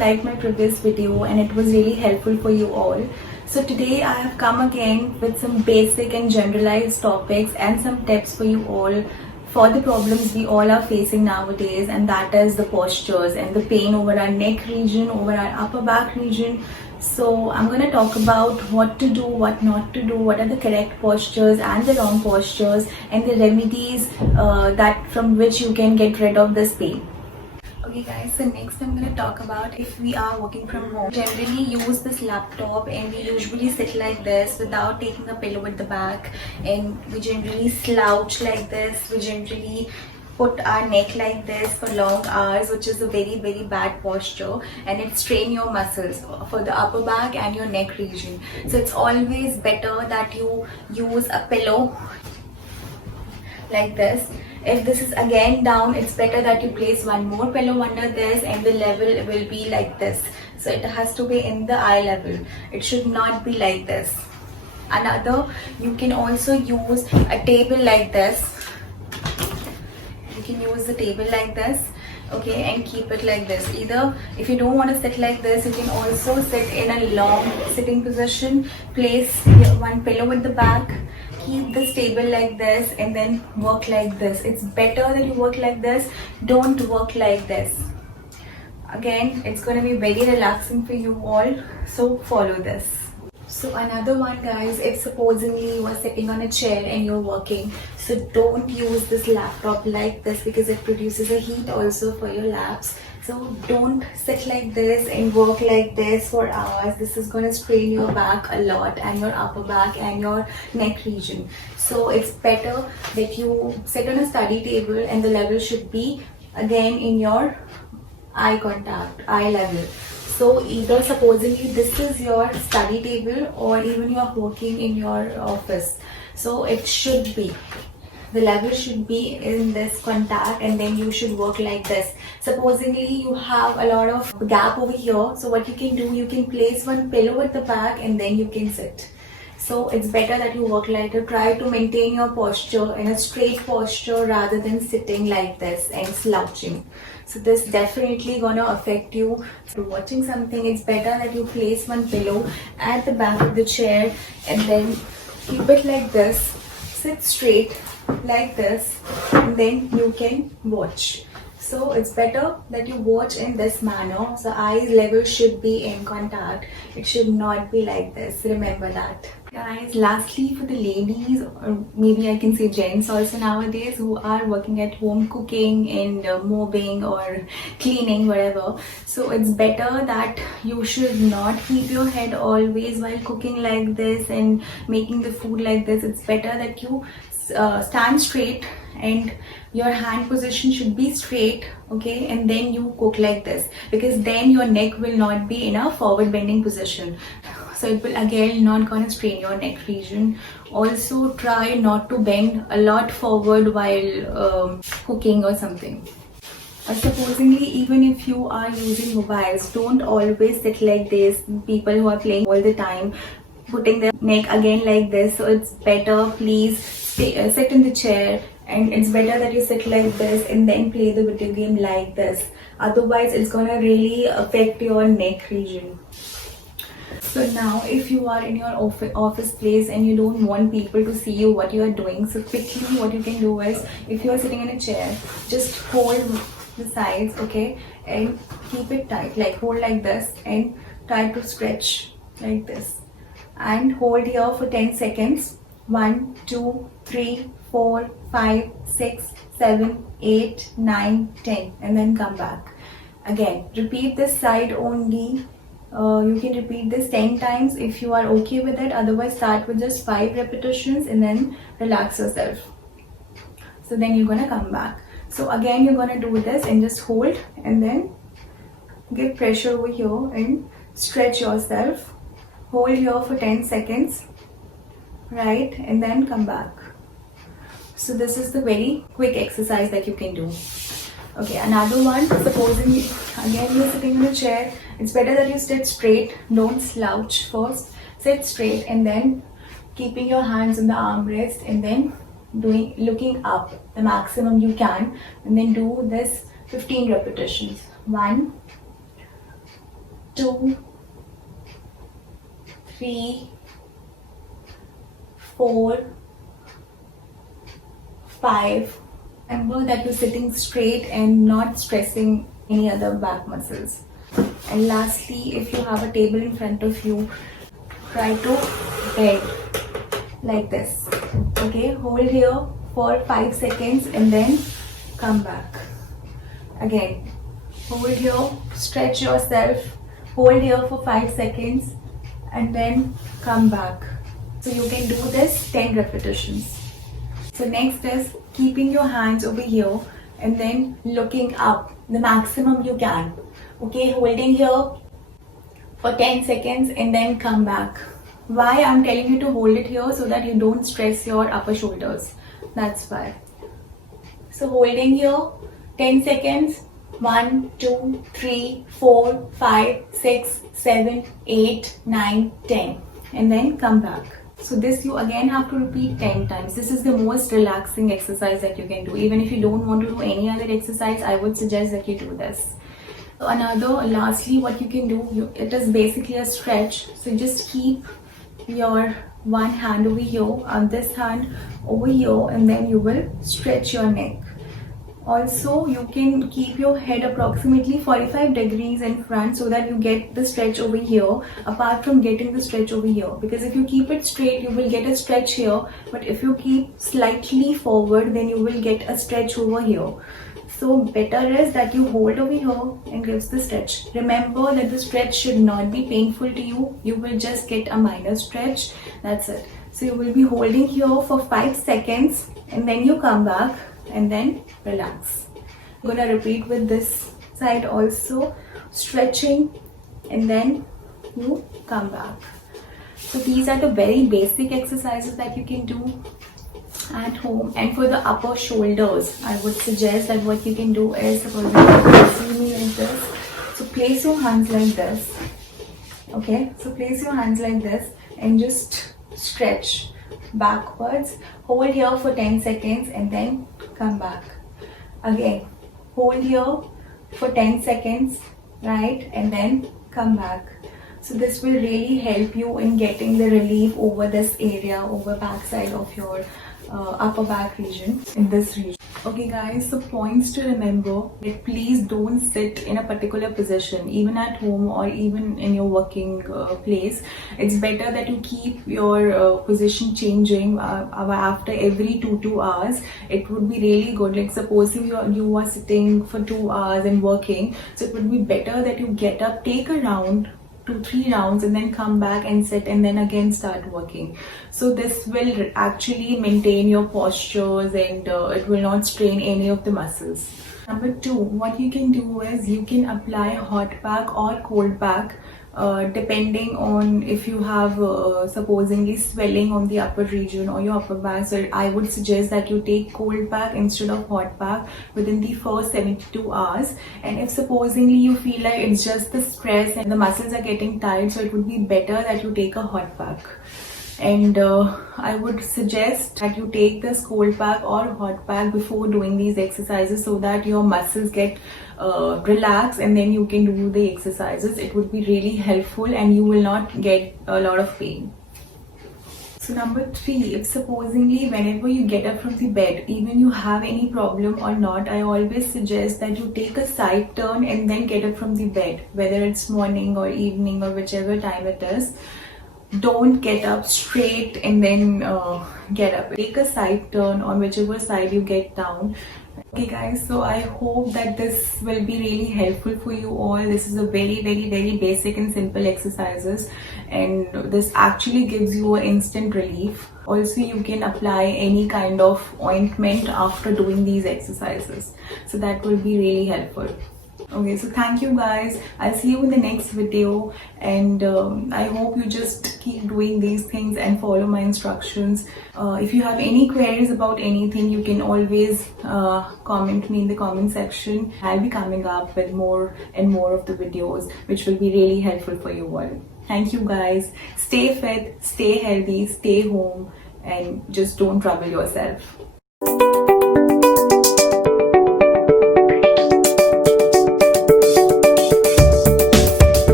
liked my previous video and it was really helpful for you all. So today I have come again with some basic and generalized topics and some tips for you all for the problems we all are facing nowadays, and that is the postures and the pain over our neck region, over our upper back region. So I'm going to talk about what to do, what not to do, what are the correct postures and the wrong postures, and the remedies that from which you can get rid of this pain. Okay guys, so next I'm going to talk about if we are working from home. Generally use this laptop and we usually sit like this without taking a pillow at the back, and we generally slouch like this. We generally put our neck like this for long hours, which is a very bad posture, and it strains your muscles for the upper back and your neck region. So it's always better that you use a pillow like this. If this is again down, it's better that you place one more pillow under this and the level will be like this. So it has to be in the eye level. It should not be like this. Another, you can also use a table like this. You can use the table like this, okay, and keep it like this. Either if you don't want to sit like this, you can also sit in a long sitting position. Place one pillow at the back. Keep this table like this and then work like this. It's better that you work like this. Don't work like this. Again, it's going to be very relaxing for you all. So follow this. So another one guys, if supposedly you are sitting on a chair and you're working, so don't use this laptop like this because it produces a heat also for your laps. So don't sit like this and work like this for hours. This is going to strain your back a lot and your upper back and your neck region. So it's better that you sit on a study table and the level should be again in your eye contact, eye level. So either supposedly this is your study table or even you're working in your office. So it should be, the level should be in this contact, and then you should work like this. Supposedly you have a lot of gap over here. So what you can do, you can place one pillow at the back and then you can sit. So it's better that you work like that. Try to maintain your posture in a straight posture rather than sitting like this and slouching. So this definitely gonna affect you. If you're watching something, it's better that you place one pillow at the back of the chair and then keep it like this. Sit straight like this and then you can watch. So it's better that you watch in this manner. So eye level should be in contact. It should not be like this. Remember that. Guys, lastly for the ladies, or maybe I can say gents also nowadays, who are working at home cooking and mopping or cleaning, whatever. So it's better that you should not keep your head always while cooking like this and making the food like this. It's better that you stand straight and your hand position should be straight, okay, and then you cook like this, because then your neck will not be in a forward bending position. So it will again not gonna strain your neck region. Also try not to bend a lot forward while cooking or something. Supposedly, even if you are using mobiles, don't always sit like this. People who are playing all the time, putting their neck again like this. So it's better, please sit in the chair, and it's better that you sit like this and then play the video game like this. Otherwise it's gonna really affect your neck region. So now if you are in your office place and you don't want people to see you what you are doing, so quickly what you can do is, if you are sitting in a chair, just hold the sides, okay, and keep it tight, like hold like this and try to stretch like this and hold here for 10 seconds. 1 2 3 4 5 6 7 8 9 10, and then come back again. Repeat this side only. You can repeat this 10 times if you are okay with it. Otherwise start with just 5 repetitions and then relax yourself. So then you're gonna come back. So again you're gonna do this and just hold and then give pressure over here and stretch yourself. Hold here for 10 seconds, right, and then come back. So this is the very quick exercise that you can do. Okay, another one, supposing again you're sitting in a chair, it's better that you sit straight, don't slouch first, sit straight and then keeping your hands on the armrest and then looking up the maximum you can, and then do this 15 repetitions. 1 2, 3, 4, 5. Remember that you're sitting straight and not stressing any other back muscles. And lastly, if you have a table in front of you, try to bend like this. Okay, hold here for 5 seconds and then come back. Again, hold here, stretch yourself, hold here for 5 seconds and then come back. So you can do this 10 repetitions. So next is keeping your hands over here and then looking up the maximum you can. Okay, holding here for 10 seconds and then come back. Why I'm telling you to hold it here? So that you don't stress your upper shoulders. That's why. So holding here 10 seconds. 1, 2, 3, 4, 5, 6, 7, 8, 9, 10. And then come back. So this you again have to repeat 10 times. This is the most relaxing exercise that you can do. Even if you don't want to do any other exercise, I would suggest that you do this. Lastly, what you can do, it is basically a stretch. So just keep your one hand over here and this hand over here, and then you will stretch your neck. Also, you can keep your head approximately 45 degrees in front so that you get the stretch over here, apart from getting the stretch over here. Because if you keep it straight, you will get a stretch here. But if you keep slightly forward, then you will get a stretch over here. So better is that you hold over here and gives the stretch. Remember that the stretch should not be painful to you. You will just get a minor stretch. That's it. So you will be holding here for 5 seconds and then you come back and then relax. I'm gonna repeat with this side also, stretching and then you come back. So these are the very basic exercises that you can do at home. And for the upper shoulders, I would suggest that what you can do is, suppose you can see me like this, so place your hands like this. Okay, so place your hands like this and just stretch backwards. Hold here for 10 seconds and then come back. Again, hold here for 10 seconds, right, and then come back. So this will really help you in getting the relief over this area, over backside of your upper back region, in this region. Okay guys, so points to remember, that please don't sit in a particular position, even at home or even in your working place. It's better that you keep your position changing after every 2 hours. It would be really good. Like suppose you are sitting for 2 hours and working, so it would be better that you get up, take a round, 2-3 rounds, and then come back and sit and then again start working. So this will actually maintain your postures and it will not strain any of the muscles. Number 2, what you can do is you can apply hot pack or cold pack depending on if you have supposedly swelling on the upper region or your upper back. So I would suggest that you take cold pack instead of hot pack within the first 72 hours. And if supposedly you feel like it's just the stress and the muscles are getting tired, so it would be better that you take a hot pack. And I would suggest that you take this cold pack or hot pack before doing these exercises so that your muscles get relaxed and then you can do the exercises. It would be really helpful and you will not get a lot of pain. So number 3, if supposedly whenever you get up from the bed, even you have any problem or not, I always suggest that you take a side turn and then get up from the bed, whether it's morning or evening or whichever time it is. Don't get up straight and then get up. Take a side turn on whichever side you get down. Okay guys, so I hope that this will be really helpful for you all. This is a very basic and simple exercises, and this actually gives you an instant relief. Also, you can apply any kind of ointment after doing these exercises, so that will be really helpful. Okay, so thank you guys. I'll see you in the next video, and I hope you just keep doing these things and follow my instructions. If you have any queries about anything, you can always comment me in the comment section. I'll be coming up with more and more of the videos which will be really helpful for you all. Thank you guys. Stay fit, stay healthy, stay home, and just don't trouble yourself.